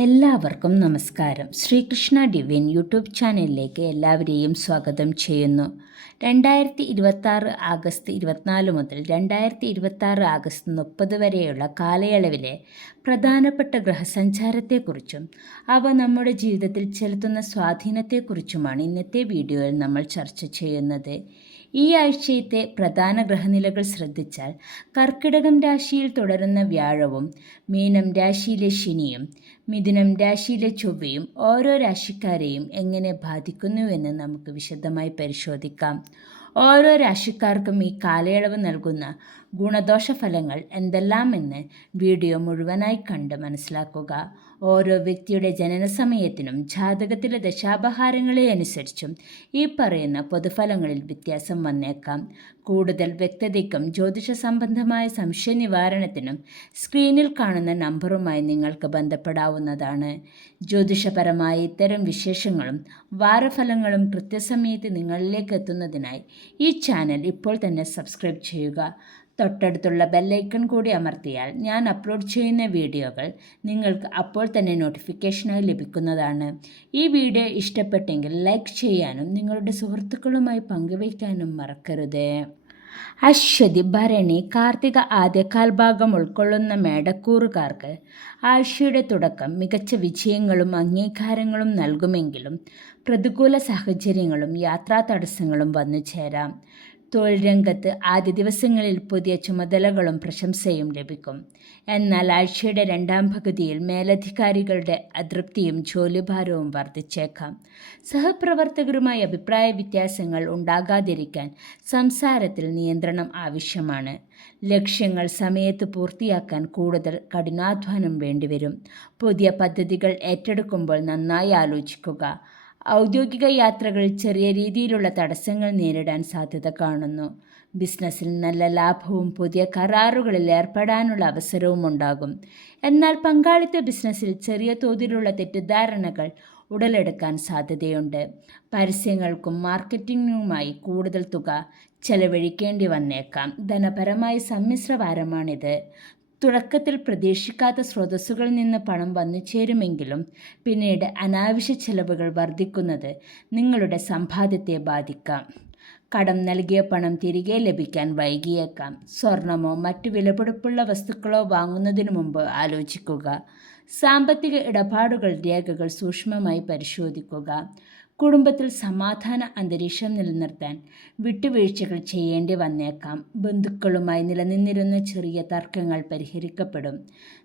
എല്ലാവർക്കും നമസ്കാരം. Sreekrishna divine YouTube ചാനലിലേക്ക് എല്ലാവരെയും സ്വാഗതം ചെയ്യുന്നു. 2026 ആഗസ്റ്റ് 24 മുതൽ 2026 ആഗസ്റ്റ് 30 വരെയുള്ള കാലയളവിലെ പ്രധാനപ്പെട്ട ഗ്രഹസഞ്ചാരത്തെക്കുറിച്ചും അവ നമ്മുടെ ജീവിതത്തിൽ ചെലുത്തുന്ന സ്വാധീനത്തെക്കുറിച്ചുമാണ് ഇന്നത്തെ വീഡിയോയിൽ നമ്മൾ ചർച്ച ചെയ്യുന്നത്. ഈ ആഴ്ചയത്തെ പ്രധാന ഗ്രഹനിലകൾ ശ്രദ്ധിച്ചാൽ കർക്കിടകം രാശിയിൽ തുടരുന്ന വ്യാഴവും മീനം രാശിയിലെ ശനിയും മിഥുനം രാശിയിലെ ചൊവ്വയും ഓരോ രാശിക്കാരെയും എങ്ങനെ ബാധിക്കുന്നുവെന്ന് നമുക്ക് വിശദമായി പരിശോധിക്കാം. ഓരോ രാശിക്കാർക്കും ഈ കാലയളവ് നൽകുന്ന ഗുണദോഷ ഫലങ്ങൾ എന്തെല്ലാമെന്ന് വീഡിയോ മുഴുവനായി കണ്ട് മനസ്സിലാക്കുക. ഓരോ വ്യക്തിയുടെ ജനന സമയത്തിനും ജാതകത്തിലെ ദശാപഹാരങ്ങളെ അനുസരിച്ചും ഈ പറയുന്ന പൊതുഫലങ്ങളിൽ വ്യത്യാസം വന്നേക്കാം. കൂടുതൽ വ്യക്തതയ്ക്കും ജ്യോതിഷ സംബന്ധമായ സംശയ നിവാരണത്തിനും സ്ക്രീനിൽ കാണുന്ന നമ്പറുമായി നിങ്ങൾക്ക് ബന്ധപ്പെടാവുന്നതാണ്. ജ്യോതിഷപരമായ ഇത്തരം വിശേഷങ്ങളും വാരഫലങ്ങളും കൃത്യസമയത്ത് നിങ്ങളിലേക്ക് എത്തുന്നതിനായി ഈ ചാനൽ ഇപ്പോൾ തന്നെ സബ്സ്ക്രൈബ് ചെയ്യുക. തൊട്ടടുത്തുള്ള ബെല്ലൈക്കൺ കൂടി അമർത്തിയാൽ ഞാൻ അപ്ലോഡ് ചെയ്യുന്ന വീഡിയോകൾ നിങ്ങൾക്ക് അപ്പോൾ തന്നെ നോട്ടിഫിക്കേഷനായി ലഭിക്കുന്നതാണ്. ഈ വീഡിയോ ഇഷ്ടപ്പെട്ടെങ്കിൽ ലൈക്ക് ചെയ്യാനും നിങ്ങളുടെ സുഹൃത്തുക്കളുമായി പങ്കുവയ്ക്കാനും മറക്കരുത്. അശ്വതി, ഭരണി, കാർത്തിക ആദ്യകാൽ ഭാഗം ഉൾക്കൊള്ളുന്ന മേടക്കൂറുകാർക്ക് ആഴ്ചയുടെ തുടക്കം മികച്ച വിജയങ്ങളും അംഗീകാരങ്ങളും നൽകുമെങ്കിലും പ്രതികൂല സാഹചര്യങ്ങളും യാത്രാ തടസ്സങ്ങളും വന്നു ചേരാം. തൊഴിൽ രംഗത്ത് ആദ്യ ദിവസങ്ങളിൽ പുതിയ ചുമതലകളും പ്രശംസയും ലഭിക്കും. എന്നാൽ ആഴ്ചയുടെ രണ്ടാം പകുതിയിൽ മേലധികാരികളുടെ അതൃപ്തിയും ജോലിഭാരവും വർദ്ധിച്ചേക്കാം. സഹപ്രവർത്തകരുമായി അഭിപ്രായ വ്യത്യാസങ്ങൾ ഉണ്ടാകാതിരിക്കാൻ സംസാരത്തിൽ നിയന്ത്രണം ആവശ്യമാണ്. ലക്ഷ്യങ്ങൾ സമയത്ത് പൂർത്തിയാക്കാൻ കൂടുതൽ കഠിനാധ്വാനം വേണ്ടിവരും. പുതിയ പദ്ധതികൾ ഏറ്റെടുക്കുമ്പോൾ നന്നായി ആലോചിക്കുക. ഔദ്യോഗിക യാത്രകളിൽ ചെറിയ രീതിയിലുള്ള തടസ്സങ്ങൾ നേരിടാൻ സാധ്യത കാണുന്നു. ബിസിനസ്സിൽ നല്ല ലാഭവും പുതിയ കരാറുകളിൽ ഏർപ്പെടാനുള്ള അവസരവും ഉണ്ടാകും. എന്നാൽ പങ്കാളിത്ത ബിസിനസ്സിൽ ചെറിയ തോതിലുള്ള തെറ്റിദ്ധാരണകൾ ഉടലെടുക്കാൻ സാധ്യതയുണ്ട്. പരസ്യങ്ങൾക്കും മാർക്കറ്റിംഗിനുമായി കൂടുതൽ തുക ചെലവഴിക്കേണ്ടി വന്നേക്കാം. ധനപരമായി സമ്മിശ്ര വാരമാണിത്. തുടക്കത്തിൽ പ്രതീക്ഷിക്കാത്ത സ്രോതസ്സുകളിൽ നിന്ന് പണം വന്നു ചേരുമെങ്കിലും പിന്നീട് അനാവശ്യ ചെലവുകൾ വർദ്ധിക്കുന്നത് നിങ്ങളുടെ സമ്പാദ്യത്തെ ബാധിക്കാം. കടം നൽകിയ പണം തിരികെ ലഭിക്കാൻ വൈകിയേക്കാം. സ്വർണമോ മറ്റു വിലപിടിപ്പുള്ള വസ്തുക്കളോ വാങ്ങുന്നതിനു മുമ്പ് ആലോചിക്കുക. സാമ്പത്തിക ഇടപാടുകൾ രേഖകൾ സൂക്ഷ്മമായി പരിശോധിക്കുക. കുടുംബത്തിൽ സമാധാന അന്തരീക്ഷം നിലനിർത്താൻ വിട്ടുവീഴ്ചകൾ ചെയ്യേണ്ടി വന്നേക്കാം. ബന്ധുക്കളുമായി നിലനിന്നിരുന്ന ചെറിയ തർക്കങ്ങൾ പരിഹരിക്കപ്പെടും.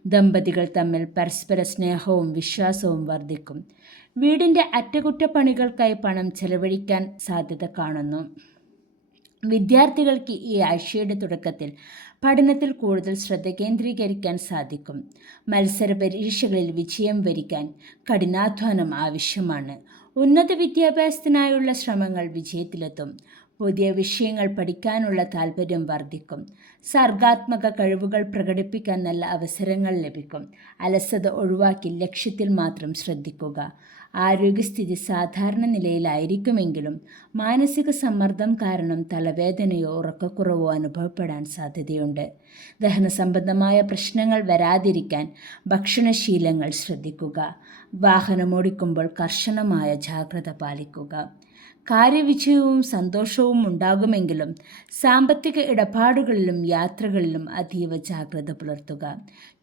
ദമ്പതികൾ തമ്മിൽ പരസ്പര സ്നേഹവും വിശ്വാസവും വർദ്ധിക്കും. വീടിൻ്റെ അറ്റകുറ്റപ്പണികൾക്കായി പണം ചെലവഴിക്കാൻ സാധ്യത കാണുന്നു. വിദ്യാർത്ഥികൾക്ക് ഈ ആഴ്ചയുടെ തുടക്കത്തിൽ പഠനത്തിൽ കൂടുതൽ ശ്രദ്ധ കേന്ദ്രീകരിക്കാൻ സാധിക്കും. മത്സര പരീക്ഷകളിൽ വിജയം വരിക്കാൻ കഠിനാധ്വാനം ആവശ്യമാണ്. ഉന്നത വിദ്യാഭ്യാസത്തിനായുള്ള ശ്രമങ്ങൾ വിജയത്തിലെത്തും. പുതിയ വിഷയങ്ങൾ പഠിക്കാനുള്ള താൽപ്പര്യം വർദ്ധിക്കും. സർഗാത്മക കഴിവുകൾ പ്രകടിപ്പിക്കാൻ നല്ല അവസരങ്ങൾ ലഭിക്കും. അലസത ഒഴിവാക്കി ലക്ഷ്യത്തിൽ മാത്രം ശ്രദ്ധിക്കുക. ആരോഗ്യസ്ഥിതി സാധാരണ നിലയിലായിരിക്കുമെങ്കിലും മാനസിക സമ്മർദ്ദം കാരണം തലവേദനയോ ഉറക്കക്കുറവോ അനുഭവപ്പെടാൻ സാധ്യതയുണ്ട്. ദഹന സംബന്ധമായ പ്രശ്നങ്ങൾ വരാതിരിക്കാൻ ഭക്ഷണശീലങ്ങൾ ശ്രദ്ധിക്കുക. വാഹനമോടിക്കുമ്പോൾ കർശനമായ ജാഗ്രത പാലിക്കുക. കാര്യവിജയവും സന്തോഷവും ഉണ്ടാകുമെങ്കിലും സാമ്പത്തിക ഇടപാടുകളിലും യാത്രകളിലും അതീവ ജാഗ്രത പുലർത്തുക.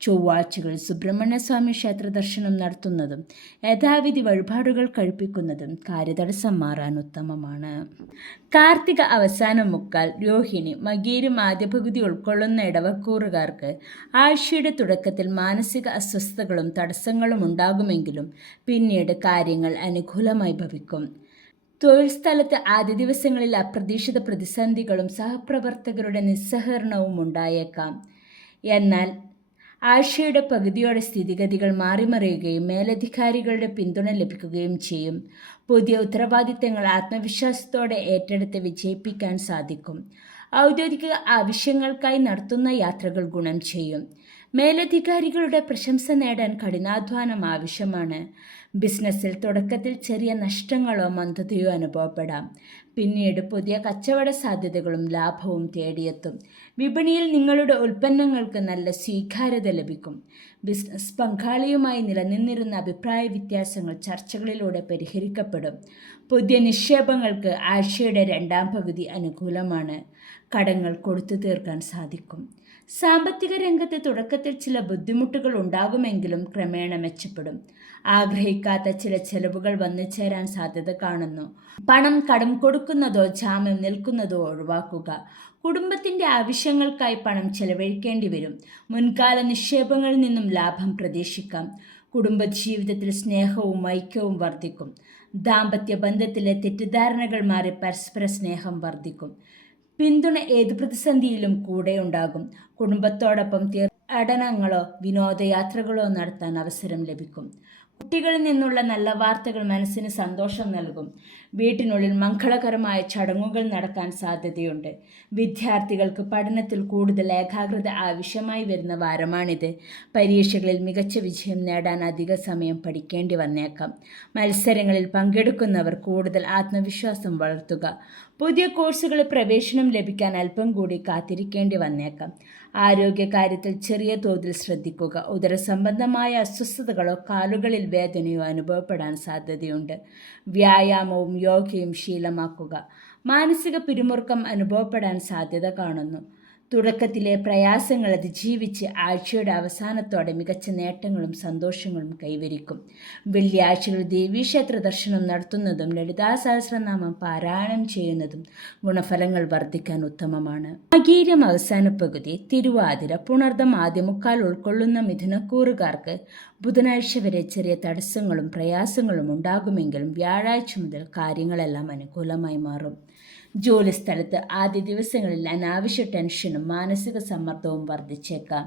ചൊവ്വാഴ്ചകളിൽ സുബ്രഹ്മണ്യസ്വാമി ക്ഷേത്ര ദർശനം നടത്തുന്നതും യഥാവിധി വഴിപാടുകൾ കഴിപ്പിക്കുന്നതും കാര്യതടസ്സം മാറാൻ ഉത്തമമാണ്. കാർത്തിക അവസാന മുക്കാൽ, രോഹിണി, മകീരം ആദ്യ പകുതി ഉൾക്കൊള്ളുന്ന ഇടവക്കൂറുകാർക്ക് ആഴ്ചയുടെ തുടക്കത്തിൽ മാനസിക അസ്വസ്ഥതകളും തടസ്സങ്ങളും ഉണ്ടാകുമെങ്കിലും പിന്നീട് കാര്യങ്ങൾ അനുകൂലമായി ഭവിക്കും. തൊഴിൽ സ്ഥലത്ത് ആദ്യ ദിവസങ്ങളിൽ അപ്രതീക്ഷിത പ്രതിസന്ധികളും സഹപ്രവർത്തകരുടെ നിസ്സഹകരണവും ഉണ്ടായേക്കാം. എന്നാൽ ആഴ്ചയുടെ പകുതിയോടെ സ്ഥിതിഗതികൾ മാറിമറിയുകയും മേലധികാരികളുടെ പിന്തുണ ലഭിക്കുകയും ചെയ്യും. പുതിയ ഉത്തരവാദിത്തങ്ങൾ ആത്മവിശ്വാസത്തോടെ ഏറ്റെടുത്ത് വിജയിപ്പിക്കാൻ സാധിക്കും. ഔദ്യോഗിക ആവശ്യങ്ങൾക്കായി നടത്തുന്ന യാത്രകൾ ഗുണം ചെയ്യും. മേലധികാരികളുടെ പ്രശംസ നേടാൻ കഠിനാധ്വാനം ആവശ്യമാണ്. ബിസിനസ്സിൽ തുടക്കത്തിൽ ചെറിയ നഷ്ടങ്ങളോ മന്ദതയോ അനുഭവപ്പെടാം. പിന്നീട് പുതിയ കച്ചവട സാധ്യതകളും ലാഭവും തേടിയെത്തും. വിപണിയിൽ നിങ്ങളുടെ ഉൽപ്പന്നങ്ങൾക്ക് നല്ല സ്വീകാര്യത ലഭിക്കും. ബിസിനസ് പങ്കാളിയുമായി നിലനിന്നിരുന്ന അഭിപ്രായ വ്യത്യാസങ്ങൾ ചർച്ചകളിലൂടെ പരിഹരിക്കപ്പെടും. പുതിയ നിക്ഷേപങ്ങൾക്ക് ആഴ്ചയുടെ രണ്ടാം പകുതി അനുകൂലമാണ്. കടങ്ങൾ കൊടുത്തു തീർക്കാൻ സാധിക്കും. സാമ്പത്തിക രംഗത്ത് തുടക്കത്തിൽ ചില ബുദ്ധിമുട്ടുകൾ ഉണ്ടാകുമെങ്കിലും ക്രമേണ മെച്ചപ്പെടും. ആഗ്രഹിക്കാത്ത ചില ചെലവുകൾ വന്നു ചേരാൻ സാധ്യത കാണുന്നു. പണം കടം കൊടുക്കുന്നതോ ജാമ്യം നിൽക്കുന്നതോ ഒഴിവാക്കുക. കുടുംബത്തിന്റെ ആവശ്യങ്ങൾക്കായി പണം ചെലവഴിക്കേണ്ടി വരും. മുൻകാല നിക്ഷേപങ്ങളിൽ നിന്നും ലാഭം പ്രതീക്ഷിക്കാം. കുടുംബജീവിതത്തിൽ സ്നേഹവും ഐക്യവും വർദ്ധിക്കും. ദാമ്പത്യ ബന്ധത്തിലെ തെറ്റിദ്ധാരണകൾ മാറി പരസ്പര സ്നേഹം വർദ്ധിക്കും. പിന്തുണ ഏത് പ്രതിസന്ധിയിലും കൂടെയുണ്ടാകും. കുടുംബത്തോടൊപ്പം തീർത്ഥാടനങ്ങളോ വിനോദയാത്രകളോ നടത്താൻ അവസരം ലഭിക്കും. കുട്ടികളിൽ നിന്നുള്ള നല്ല വാർത്തകൾ മനസ്സിന് സന്തോഷം നൽകും. വീട്ടിനുള്ളിൽ മംഗളകരമായ ചടങ്ങുകൾ നടക്കാൻ സാധ്യതയുണ്ട്. വിദ്യാർത്ഥികൾക്ക് പഠനത്തിൽ കൂടുതൽ ഏകാഗ്രത ആവശ്യമായി വരുന്ന വാരമാണിത്. പരീക്ഷകളിൽ മികച്ച വിജയം നേടാൻ അധിക സമയം പഠിക്കേണ്ടി വന്നേക്കാം. മത്സരങ്ങളിൽ പങ്കെടുക്കുന്നവർ കൂടുതൽ ആത്മവിശ്വാസം വളർത്തുക. പുതിയ കോഴ്സുകളിൽ പ്രവേശനം ലഭിക്കാൻ അല്പം കൂടി കാത്തിരിക്കേണ്ടി വന്നേക്കാം. ആരോഗ്യകാര്യത്തിൽ ചെറിയ തോതിൽ ശ്രദ്ധിക്കുക. ഉദരസംബന്ധമായ അസ്വസ്ഥതകളോ കാലുകളിൽ വേദനയോ അനുഭവപ്പെടാൻ സാധ്യതയുണ്ട്. വ്യായാമവും യോഗയും ശീലമാക്കുക. മാനസിക പിരിമുറുക്കം അനുഭവപ്പെടാൻ സാധ്യത കാണുന്നു. തുടക്കത്തിലെ പ്രയാസങ്ങൾ അതിജീവിച്ച് ആഴ്ചയുടെ അവസാനത്തോടെ മികച്ച നേട്ടങ്ങളും സന്തോഷങ്ങളും കൈവരിക്കും. വെള്ളിയാഴ്ചകളിൽ ദേവീക്ഷേത്ര ദർശനം നടത്തുന്നതും ലളിതാ സഹസ്രനാമം പാരായണം ചെയ്യുന്നതും ഗുണഫലങ്ങൾ വർദ്ധിക്കാൻ ഉത്തമമാണ്. മകീരം അവസാന പകുതി, തിരുവാതിര, പുണർദം ആദ്യമുക്കാൽ ഉൾക്കൊള്ളുന്ന മിഥുനക്കൂറുകാർക്ക് ബുധനാഴ്ച വരെ ചെറിയ തടസ്സങ്ങളും പ്രയാസങ്ങളും ഉണ്ടാകുമെങ്കിലും വ്യാഴാഴ്ച മുതൽ കാര്യങ്ങളെല്ലാം അനുകൂലമായി മാറും. ജോലിസ്ഥലത്ത് ആദ്യ ദിവസങ്ങളിൽ അനാവശ്യ ടെൻഷനും മാനസിക സമ്മർദ്ദവും വർദ്ധിച്ചേക്കാം.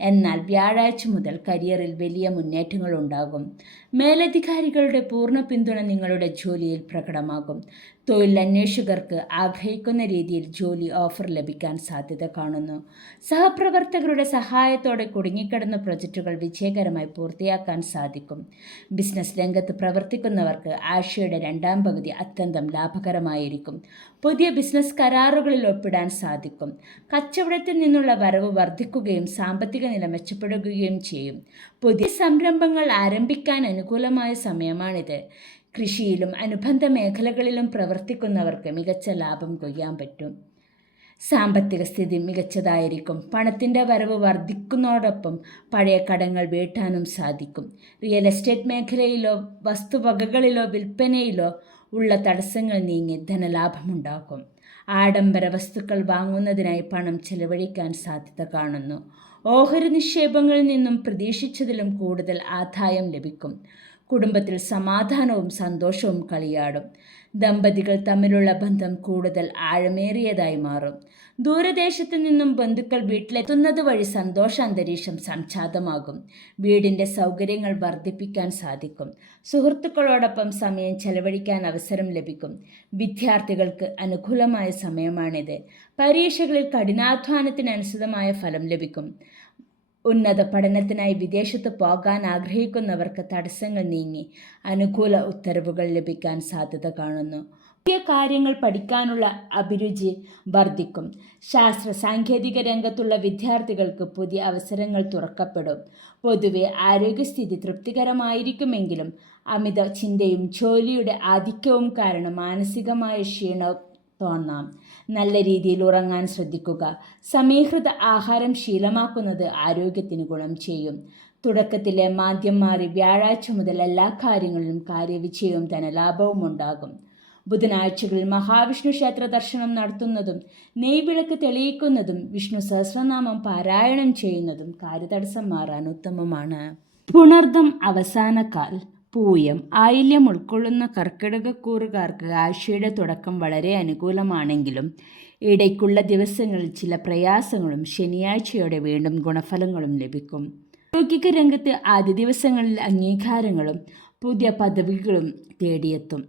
എന്നാൽ വ്യാഴാഴ്ച മുതൽ കരിയറിൽ വലിയ മുന്നേറ്റങ്ങൾ ഉണ്ടാകും. മേലധികാരികളുടെ പൂർണ്ണ പിന്തുണ നിങ്ങളുടെ ജോലിയിൽ പ്രകടമാകും. തൊഴിലന്വേഷകർക്ക് ആഗ്രഹിക്കുന്ന രീതിയിൽ ജോലി ഓഫർ ലഭിക്കാൻ സാധ്യത കാണുന്നു. സഹപ്രവർത്തകരുടെ സഹായത്തോടെ കുടുങ്ങിക്കിടന്ന പ്രൊജക്റ്റുകൾ വിജയകരമായി പൂർത്തിയാക്കാൻ സാധിക്കും. ബിസിനസ് രംഗത്ത് പ്രവർത്തിക്കുന്നവർക്ക് ആഴ്ചയുടെ രണ്ടാം പകുതി അത്യന്തം ലാഭകരമായിരിക്കും. പുതിയ ബിസിനസ് കരാറുകളിൽ ഒപ്പിടാൻ സാധിക്കും. കച്ചവടത്തിൽ നിന്നുള്ള വരവ് വർദ്ധിക്കുകയും സാമ്പത്തിക നില മെച്ചപ്പെടുകയും ചെയ്യും. പുതിയ സംരംഭങ്ങൾ ആരംഭിക്കാൻ അനുകൂലമായ സമയമാണിത്. കൃഷിയിലും അനുബന്ധ മേഖലകളിലും പ്രവർത്തിക്കുന്നവർക്ക് മികച്ച ലാഭം കൊയ്യാൻ പറ്റും. സാമ്പത്തിക സ്ഥിതി മികച്ചതായിരിക്കും. പണത്തിൻ്റെ വരവ് വർദ്ധിക്കുന്നതോടൊപ്പം പഴയ കടങ്ങൾ വീട്ടാനും സാധിക്കും. റിയൽ എസ്റ്റേറ്റ് മേഖലയിലോ വസ്തുവകകളിലോ വിൽപ്പനയിലോ ഉള്ള തടസ്സങ്ങൾ നീങ്ങി ധനലാഭമുണ്ടാക്കും. ആഡംബര വസ്തുക്കൾ വാങ്ങുന്നതിനായി പണം ചെലവഴിക്കാൻ സാധ്യത കാണുന്നു. ഓഹരി നിക്ഷേപങ്ങളിൽ നിന്നും പ്രതീക്ഷിച്ചതിലും കൂടുതൽ ആദായം ലഭിക്കും. കുടുംബത്തിൽ സമാധാനവും സന്തോഷവും കളിയാടും. ദമ്പതികൾ തമ്മിലുള്ള ബന്ധം കൂടുതൽ ആഴമേറിയതായി മാറും. ദൂരദേശത്തു നിന്നും ബന്ധുക്കൾ വീട്ടിലെത്തുന്നത് വഴി സന്തോഷ അന്തരീക്ഷം സംജാതമാകും. വീടിൻ്റെ സൗകര്യങ്ങൾ വർദ്ധിപ്പിക്കാൻ സാധിക്കും. സുഹൃത്തുക്കളോടൊപ്പം സമയം ചെലവഴിക്കാൻ അവസരം ലഭിക്കും. വിദ്യാർത്ഥികൾക്ക് അനുകൂലമായ സമയമാണിത്. പരീക്ഷകളിൽ കഠിനാധ്വാനത്തിനനുസൃതമായ ഫലം ലഭിക്കും. ഉന്നത പഠനത്തിനായി വിദേശത്ത് പോകാൻ ആഗ്രഹിക്കുന്നവർക്ക് തടസ്സങ്ങൾ നീങ്ങി അനുകൂല ഉത്തരവുകൾ ലഭിക്കാൻ സാധ്യത കാണുന്നു. പുതിയ കാര്യങ്ങൾ പഠിക്കാനുള്ള അഭിരുചി വർദ്ധിക്കും. ശാസ്ത്ര സാങ്കേതിക രംഗത്തുള്ള വിദ്യാർത്ഥികൾക്ക് പുതിയ അവസരങ്ങൾ തുറക്കപ്പെടും. പൊതുവെ ആരോഗ്യസ്ഥിതി തൃപ്തികരമായിരിക്കുമെങ്കിലും അമിത ചിന്തയും ജോലിയുടെ ആധിക്യവും കാരണം മാനസികമായ ക്ഷീണം തോന്നാം. നല്ല രീതിയിൽ ഉറങ്ങാൻ ശ്രദ്ധിക്കുക. സമീകൃത ആഹാരം ശീലമാക്കുന്നത് ആരോഗ്യത്തിന് ഗുണം ചെയ്യും. തുടക്കത്തിലെ മാന്ദ്യം മാറി വ്യാഴാഴ്ച മുതൽ എല്ലാ കാര്യങ്ങളിലും കാര്യവിജയവും ധനലാഭവും ഉണ്ടാകും. ബുധനാഴ്ചകളിൽ മഹാവിഷ്ണു ക്ഷേത്ര ദർശനം നടത്തുന്നതും നെയ്വിളക്ക് തെളിയിക്കുന്നതും വിഷ്ണു സഹസ്രനാമം പാരായണം ചെയ്യുന്നതും കാര്യതടസ്സം മാറാൻ ഉത്തമമാണ്. പുണർദം അവസാനക്കാൽ, പൂയം, ആയില്യം ഉൾക്കൊള്ളുന്ന കർക്കിടകക്കൂറുകാർക്ക് ആഴ്ചയുടെ തുടക്കം വളരെ അനുകൂലമാണെങ്കിലും ഇടയ്ക്കുള്ള ദിവസങ്ങളിൽ ചില പ്രയാസങ്ങളും ശനിയാഴ്ചയോടെ വീണ്ടും ഗുണഫലങ്ങളും ലഭിക്കും. ഔദ്യോഗിക രംഗത്ത് ആദ്യ ദിവസങ്ങളിൽ അംഗീകാരങ്ങളും പുതിയ പദവികളും തേടിയെത്തും.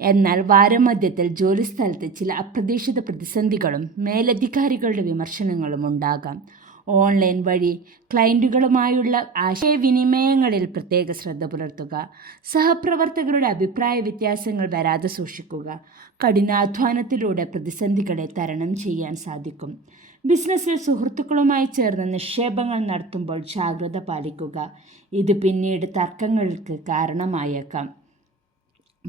എന്നാൽ വാരമധ്യത്തിൽ ജോലിസ്ഥലത്ത് ചില അപ്രതീക്ഷിത പ്രതിസന്ധികളും മേലധികാരികളുടെ വിമർശനങ്ങളും ഉണ്ടാകാം. ഓൺലൈൻ വഴി ക്ലയൻറ്റുകളുമായുള്ള ആശയവിനിമയങ്ങളിൽ പ്രത്യേക ശ്രദ്ധ പുലർത്തുക. സഹപ്രവർത്തകരുടെ അഭിപ്രായ വ്യത്യാസങ്ങൾ വരാതെ സൂക്ഷിക്കുക. കഠിനാധ്വാനത്തിലൂടെ പ്രതിസന്ധികളെ തരണം ചെയ്യാൻ സാധിക്കും. ബിസിനസ്സിൽ സുഹൃത്തുക്കളുമായി ചേർന്ന് നിക്ഷേപങ്ങൾ നടത്തുമ്പോൾ ജാഗ്രത പാലിക്കുക. ഇത് പിന്നീട് തർക്കങ്ങൾക്ക് കാരണമായേക്കാം.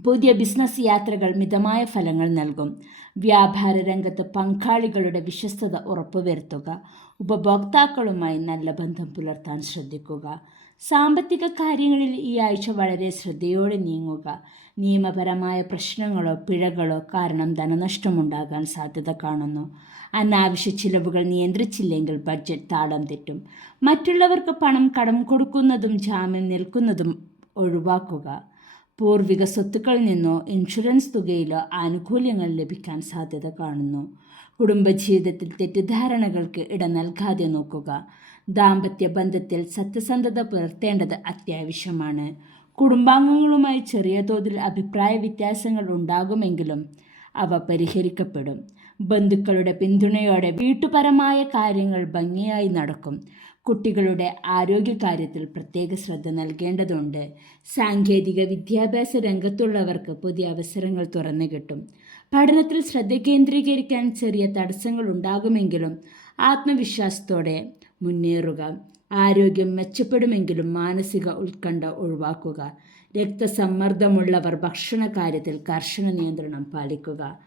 പുതിയ ബിസിനസ് യാത്രകൾ മിതമായ ഫലങ്ങൾ നൽകും. വ്യാപാര രംഗത്ത് പങ്കാളികളുടെ വിശ്വസ്തത ഉറപ്പുവരുത്തുക. ഉപഭോക്താക്കളുമായി നല്ല ബന്ധം പുലർത്താൻ ശ്രദ്ധിക്കുക. സാമ്പത്തിക കാര്യങ്ങളിൽ ഈ ആഴ്ച വളരെ ശ്രദ്ധയോടെ നീങ്ങുക. നിയമപരമായ പ്രശ്നങ്ങളോ പിഴകളോ കാരണം ധനനഷ്ടമുണ്ടാകാൻ സാധ്യത കാണുന്നു. അനാവശ്യ ചിലവുകൾ നിയന്ത്രിച്ചില്ലെങ്കിൽ ബഡ്ജറ്റ് താളം തെറ്റും. മറ്റുള്ളവർക്ക് പണം കടം കൊടുക്കുന്നതും ജാമ്യം നിൽക്കുന്നതും ഒഴിവാക്കുക. പൂർവിക സ്വത്തുക്കളിൽ നിന്നോ ഇൻഷുറൻസ് തുകയിലോ ആനുകൂല്യങ്ങൾ ലഭിക്കാൻ സാധ്യത കാണുന്നു. കുടുംബജീവിതത്തിൽ തെറ്റിദ്ധാരണകൾക്ക് ഇട നൽകാതെ നോക്കുക. ദാമ്പത്യ ബന്ധത്തിൽ സത്യസന്ധത പുലർത്തേണ്ടത് അത്യാവശ്യമാണ്. കുടുംബാംഗങ്ങളുമായി ചെറിയ തോതിൽ അഭിപ്രായ വ്യത്യാസങ്ങൾ ഉണ്ടാകുമെങ്കിലും അവ പരിഹരിക്കപ്പെടും. ബന്ധുക്കളുടെ പിന്തുണയോടെ വീട്ടുപരമായ കാര്യങ്ങൾ ഭംഗിയായി നടക്കും. കുട്ടികളുടെ ആരോഗ്യകാര്യത്തിൽ പ്രത്യേക ശ്രദ്ധ നൽകേണ്ടതുണ്ട്. സാങ്കേതിക വിദ്യാഭ്യാസ രംഗത്തുള്ളവർക്ക് പുതിയ അവസരങ്ങൾ തുറന്നു കിട്ടും. പഠനത്തിൽ ശ്രദ്ധ കേന്ദ്രീകരിക്കാൻ ചെറിയ തടസ്സങ്ങൾ ഉണ്ടാകുമെങ്കിലും ആത്മവിശ്വാസത്തോടെ മുന്നേറുക. ആരോഗ്യം മെച്ചപ്പെടുമെങ്കിലും മാനസിക ഉത്കണ്ഠ ഒഴിവാക്കുക. രക്തസമ്മർദ്ദമുള്ളവർ ഭക്ഷണ കാര്യത്തിൽ കർശന നിയന്ത്രണം പാലിക്കുക.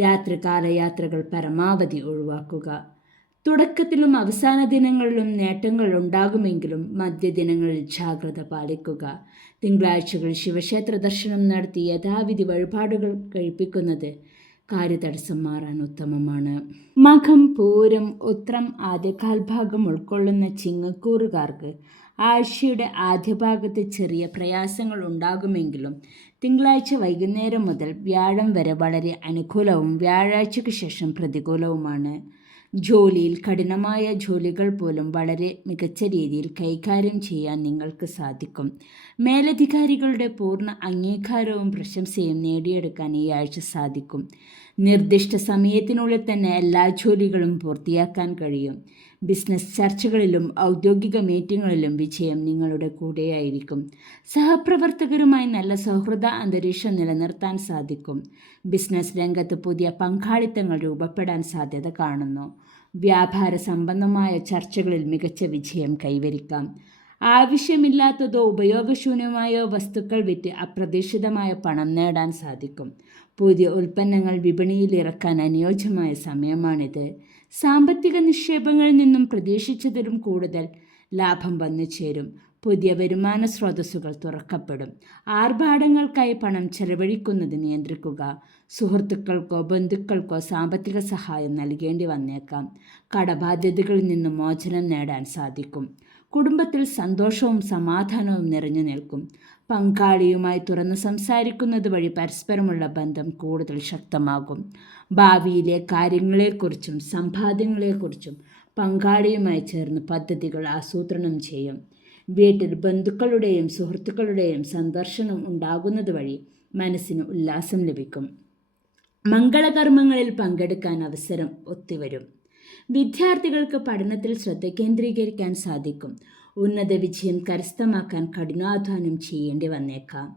രാത്രികാല യാത്രകൾ പരമാവധി ഒഴിവാക്കുക. തുടക്കത്തിലും അവസാന ദിനങ്ങളിലും നേട്ടങ്ങൾ ഉണ്ടാകുമെങ്കിലും മധ്യദിനങ്ങളിൽ ജാഗ്രത പാലിക്കുക. തിങ്കളാഴ്ചകൾ ശിവക്ഷേത്ര ദർശനം നടത്തി യഥാവിധി വഴിപാടുകൾ കഴിപ്പിക്കുന്നത് കാര്യതടസ്സം മാറാൻ ഉത്തമമാണ്. മകം, പൂരം, ഉത്രം ആദ്യകാൽഭാഗം ഉൾക്കൊള്ളുന്ന ചിങ്ങക്കൂറുകാർക്ക് ആഴ്ചയുടെ ആദ്യഭാഗത്ത് ചെറിയ പ്രയാസങ്ങൾ ഉണ്ടാകുമെങ്കിലും തിങ്കളാഴ്ച വൈകുന്നേരം മുതൽ വ്യാഴം വരെ വളരെ അനുകൂലവും വ്യാഴാഴ്ചയ്ക്ക് ശേഷം പ്രതികൂലവുമാണ്. ജോലിയിൽ കഠിനമായ ജോലികൾ പോലും വളരെ മികച്ച രീതിയിൽ കൈകാര്യം ചെയ്യാൻ നിങ്ങൾക്ക് സാധിക്കും. മേലധികാരികളുടെ പൂർണ്ണ അംഗീകാരവും പ്രശംസയും നേടിയെടുക്കാൻ ഈ ആഴ്ച സാധിക്കും. നിർദ്ദിഷ്ട സമയത്തിനുള്ളിൽ തന്നെ എല്ലാ ജോലികളും പൂർത്തിയാക്കാൻ കഴിയും. ബിസിനസ് ചർച്ചകളിലും ഔദ്യോഗിക മീറ്റിങ്ങുകളിലും വിജയം നിങ്ങളുടെ കൂടെയായിരിക്കും. സഹപ്രവർത്തകരുമായി നല്ല സൗഹൃദ അന്തരീക്ഷം നിലനിർത്താൻ സാധിക്കും. ബിസിനസ് രംഗത്ത് പുതിയ പങ്കാളിത്തങ്ങൾ രൂപപ്പെടാൻ സാധ്യത കാണുന്നു. വ്യാപാര സംബന്ധമായ ചർച്ചകളിൽ മികച്ച വിജയം കൈവരിക്കാം. ആവശ്യമില്ലാത്തതോ ഉപയോഗശൂന്യമായോ വസ്തുക്കൾ വിറ്റ് അപ്രതീക്ഷിതമായ പണം നേടാൻ സാധിക്കും. പുതിയ ഉൽപ്പന്നങ്ങൾ വിപണിയിൽ ഇറക്കാൻ അനുയോജ്യമായ സമയമാണിത്. സാമ്പത്തിക നിക്ഷേപങ്ങളിൽ നിന്നും പ്രതീക്ഷിച്ചതിലും കൂടുതൽ ലാഭം വന്നു ചേരും. പുതിയ വരുമാന സ്രോതസ്സുകൾ തുറക്കപ്പെടും. ആർഭാടങ്ങൾക്കായി പണം ചെലവഴിക്കുന്നത് നിയന്ത്രിക്കുക. സുഹൃത്തുക്കൾക്കോ ബന്ധുക്കൾക്കോ സാമ്പത്തിക സഹായം നൽകേണ്ടി വന്നേക്കാം. കടബാധ്യതകളിൽ നിന്നും മോചനം നേടാൻ സാധിക്കും. കുടുംബത്തിൽ സന്തോഷവും സമാധാനവും നിറഞ്ഞു നിൽക്കും. പങ്കാളിയുമായി തുറന്ന് സംസാരിക്കുന്നത് വഴി പരസ്പരമുള്ള ബന്ധം കൂടുതൽ ശക്തമാകും. ഭാവിയിലെ കാര്യങ്ങളെക്കുറിച്ചും സമ്പാദ്യങ്ങളെക്കുറിച്ചും പങ്കാളിയുമായി ചേർന്ന് പദ്ധതികൾ ആസൂത്രണം ചെയ്യും. വീട്ടിൽ ബന്ധുക്കളുടെയും സുഹൃത്തുക്കളുടെയും സന്ദർശനം ഉണ്ടാകുന്നത് വഴി മനസ്സിന് ഉല്ലാസം ലഭിക്കും. മംഗളകർമ്മങ്ങളിൽ പങ്കെടുക്കാൻ അവസരം ഒത്തുവരും. വിദ്യാർത്ഥികൾക്ക് പഠനത്തിൽ ശ്രദ്ധ കേന്ദ്രീകരിക്കാൻ സാധിക്കും. ഉന്നത വിജയം കരസ്ഥമാക്കാൻ കഠിനാധ്വാനം ചെയ്യേണ്ടി വന്നേക്കാം.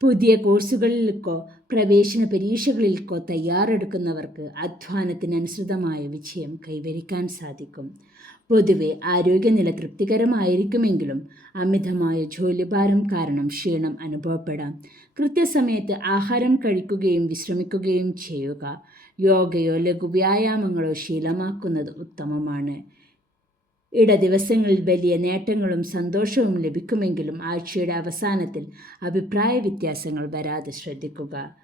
പുതിയ കോഴ്സുകളിലേക്കോ പ്രവേശന പരീക്ഷകളിലേക്കോ തയ്യാറെടുക്കുന്നവർക്ക് അധ്വാനത്തിനനുസൃതമായ വിജയം കൈവരിക്കാൻ സാധിക്കും. പൊതുവെ ആരോഗ്യനില തൃപ്തികരമായിരിക്കുമെങ്കിലും അമിതമായ ജോലിഭാരം കാരണം ക്ഷീണം അനുഭവപ്പെടാം. കൃത്യസമയത്ത് ആഹാരം കഴിക്കുകയും വിശ്രമിക്കുകയും ചെയ്യുക. യോഗയോ ലഘുവ്യായാമങ്ങളോ ശീലമാക്കുന്നത് ഉത്തമമാണ്. ദിവസങ്ങളിൽ വലിയ നേട്ടങ്ങളും സന്തോഷവും ലഭിക്കുമെങ്കിലും ആഴ്ചയുടെ അവസാനത്തിൽ അഭിപ്രായ വ്യത്യാസങ്ങൾ വരാതെ ശ്രദ്ധിക്കുക.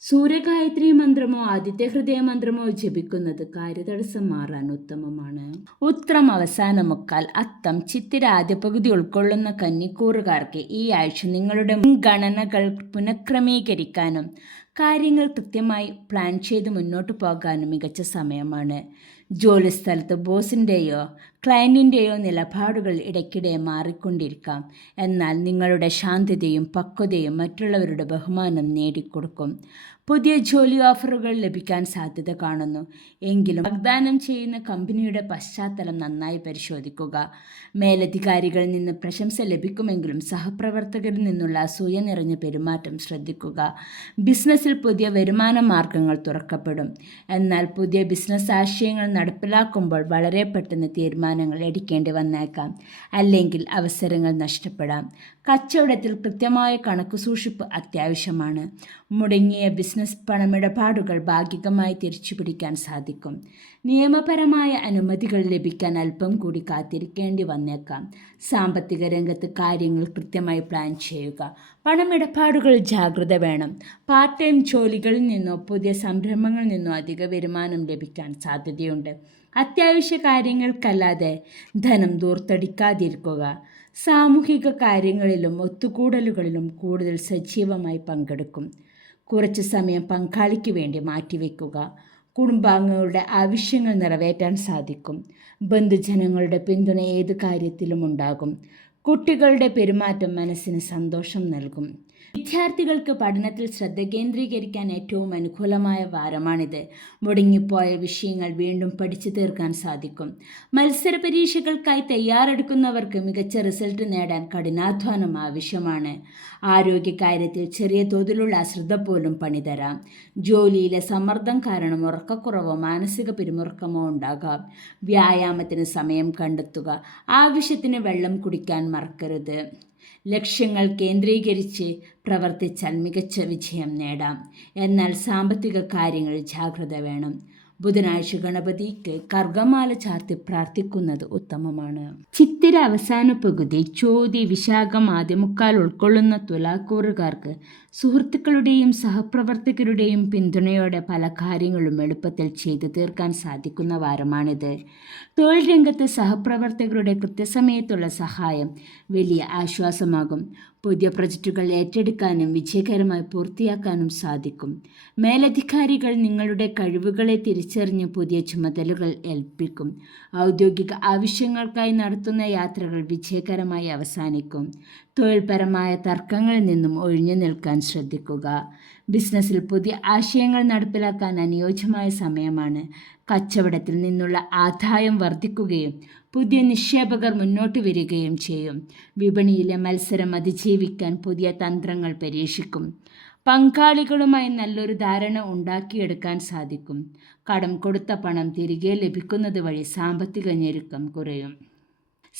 സൂര്യഗായത്രി മന്ത്രമോ ആദിത്യഹൃദയ മന്ത്രമോ ജപിക്കുന്നത് കാര്യതടസ്സം മാറാൻ ഉത്തമമാണ്. ഉത്രം അവസാന മുക്കാൽ, അത്തം, ചിത്തിര ആദ്യ പകുതി ഉൾക്കൊള്ളുന്ന കന്നിക്കൂറുകാർക്ക് ഈ ആഴ്ച നിങ്ങളുടെ മുൻഗണനകൾ പുനഃക്രമീകരിക്കാനും കാര്യങ്ങൾ കൃത്യമായി പ്ലാൻ ചെയ്ത് മുന്നോട്ട് പോകാനും മികച്ച സമയമാണ്. ജോലിസ്ഥലത്ത് ബോസിൻ്റെയോ ക്ലയൻറ്റിൻ്റെയോ നിലപാടുകൾ ഇടയ്ക്കിടെ മാറിക്കൊണ്ടിരിക്കാം. എന്നാൽ നിങ്ങളുടെ ശാന്തതയും പക്വതയും മറ്റുള്ളവരുടെ ബഹുമാനം നേടിക്കൊടുക്കും. പുതിയ ജോലി ഓഫറുകൾ ലഭിക്കാൻ സാധ്യത കാണുന്നു. എങ്കിലും വാഗ്ദാനം ചെയ്യുന്ന കമ്പനിയുടെ പശ്ചാത്തലം നന്നായി പരിശോധിക്കുക. മേലധികാരികളിൽ നിന്ന് പ്രശംസ ലഭിക്കുമെങ്കിലും സഹപ്രവർത്തകരിൽ നിന്നുള്ള അസൂയ നിറഞ്ഞ പെരുമാറ്റം ശ്രദ്ധിക്കുക. ബിസിനസ്സിൽ പുതിയ വരുമാന മാർഗങ്ങൾ തുറക്കപ്പെടും. എന്നാൽ പുതിയ ബിസിനസ് ആശയങ്ങൾ നടപ്പിലാക്കുമ്പോൾ വളരെ പെട്ടെന്ന് തീരുമാനങ്ങൾ എടുക്കേണ്ടി വന്നേക്കാം, അല്ലെങ്കിൽ അവസരങ്ങൾ നഷ്ടപ്പെടാം. കച്ചവടത്തിൽ കൃത്യമായ കണക്കുസൂക്ഷിപ്പ് അത്യാവശ്യമാണ്. മുടങ്ങിയ ബിസിനസ് പണമിടപാടുകൾ ഭാഗികമായി തിരിച്ചുപിടിക്കാൻ സാധിക്കും. നിയമപരമായ അനുമതികൾ ലഭിക്കാൻ അല്പം കൂടി കാത്തിരിക്കേണ്ടി വന്നേക്കാം. സാമ്പത്തിക രംഗത്ത് കാര്യങ്ങൾ കൃത്യമായി പ്ലാൻ ചെയ്യുക. പണമിടപാടുകളിൽ ജാഗ്രത വേണം. പാർട്ട് ടൈം ജോലികളിൽ നിന്നോ പുതിയ സംരംഭങ്ങളിൽ നിന്നോ അധിക വരുമാനം ലഭിക്കാൻ സാധ്യതയുണ്ട്. അത്യാവശ്യ കാര്യങ്ങൾക്കല്ലാതെ ധനം ദൂർത്തടിക്കാതിരിക്കുക. സാമൂഹിക കാര്യങ്ങളിലും ഒത്തുകൂടലുകളിലും കൂടുതൽ സജീവമായി പങ്കെടുക്കും. കുറച്ച് സമയം പങ്കാളിക്ക് വേണ്ടി മാറ്റിവെക്കുക. കുടുംബാംഗങ്ങളുടെ ആവശ്യങ്ങൾ നിറവേറ്റാൻ സാധിക്കും. ബന്ധുജനങ്ങളുടെ പിന്തുണ ഏത് കാര്യത്തിലും ഉണ്ടാകും. കുട്ടികളുടെ പെരുമാറ്റം മനസ്സിന് സന്തോഷം നൽകും. വിദ്യാർത്ഥികൾക്ക് പഠനത്തിൽ ശ്രദ്ധ കേന്ദ്രീകരിക്കാൻ ഏറ്റവും അനുകൂലമായ വാരമാണിത്. മുടങ്ങിപ്പോയ വിഷയങ്ങൾ വീണ്ടും പഠിച്ചു തീർക്കാൻ സാധിക്കും. മത്സര പരീക്ഷകൾക്കായി തയ്യാറെടുക്കുന്നവർക്ക് മികച്ച റിസൾട്ട് നേടാൻ കഠിനാധ്വാനം ആവശ്യമാണ്. ആരോഗ്യകാര്യത്തിൽ ചെറിയ തോതിലുള്ള അശ്രദ്ധ പോലും പണിതരാം. ജോലിയിലെ സമ്മർദ്ദം കാരണം ഉറക്കക്കുറവോ മാനസിക പിരിമുറുക്കമോ ഉണ്ടാകാം. വ്യായാമത്തിന് സമയം കണ്ടെത്തുക. ആവശ്യത്തിന് വെള്ളം കുടിക്കാൻ മറക്കരുത്. ലക്ഷ്യങ്ങൾ കേന്ദ്രീകരിച്ച് പ്രവർത്തിച്ചാൽ മികച്ച വിജയം നേടാം. എന്നാൽ സാമ്പത്തിക കാര്യങ്ങളിൽ ജാഗ്രത വേണം. ബുധനാഴ്ച ഗണപതിക്ക് കർഗമാല ചാർത്തി പ്രാർത്ഥിക്കുന്നത് ഉത്തമമാണ്. ചിത്തിര അവസാന പകുതി, ചോതി, വിശാഖം ആദ്യമുക്കാൽ ഉൾക്കൊള്ളുന്ന തുലാക്കൂറുകാർക്ക് സുഹൃത്തുക്കളുടെയും സഹപ്രവർത്തകരുടെയും പിന്തുണയോടെ പല കാര്യങ്ങളും എളുപ്പത്തിൽ ചെയ്തു തീർക്കാൻ സാധിക്കുന്ന വാരമാണിത്. തൊഴിൽ രംഗത്ത് സഹപ്രവർത്തകരുടെ കൃത്യസമയത്തുള്ള സഹായം വലിയ ആശ്വാസമാകും. പുതിയ പ്രൊജക്റ്റുകൾ ഏറ്റെടുക്കാനും വിജയകരമായി പൂർത്തിയാക്കാനും സാധിക്കും. മേലധികാരികൾ നിങ്ങളുടെ കഴിവുകളെ തിരിച്ചറിഞ്ഞ് പുതിയ ചുമതലകൾ ഏൽപ്പിക്കും. ഔദ്യോഗിക ആവശ്യങ്ങൾക്കായി നടത്തുന്ന യാത്രകൾ വിജയകരമായി അവസാനിക്കും. തൊഴിൽപരമായ തർക്കങ്ങളിൽ നിന്നും ഒഴിഞ്ഞു നിൽക്കാൻ ശ്രദ്ധിക്കുക. ബിസിനസ്സിൽ പുതിയ ആശയങ്ങൾ നടപ്പിലാക്കാൻ അനുയോജ്യമായ സമയമാണ്. കച്ചവടത്തിൽ നിന്നുള്ള ആദായം വർദ്ധിക്കുകയും പുതിയ നിക്ഷേപകർ മുന്നോട്ട് വരികയും ചെയ്യും. വിപണിയിലെ മത്സരം അതിജീവിക്കാൻ പുതിയ തന്ത്രങ്ങൾ പരീക്ഷിക്കും. പങ്കാളികളുമായി നല്ലൊരു ധാരണ ഉണ്ടാക്കിയെടുക്കാൻ സാധിക്കും. കടം കൊടുത്ത പണം തിരികെ ലഭിക്കുന്നത് വഴി സാമ്പത്തിക ഞെരുക്കം കുറയും.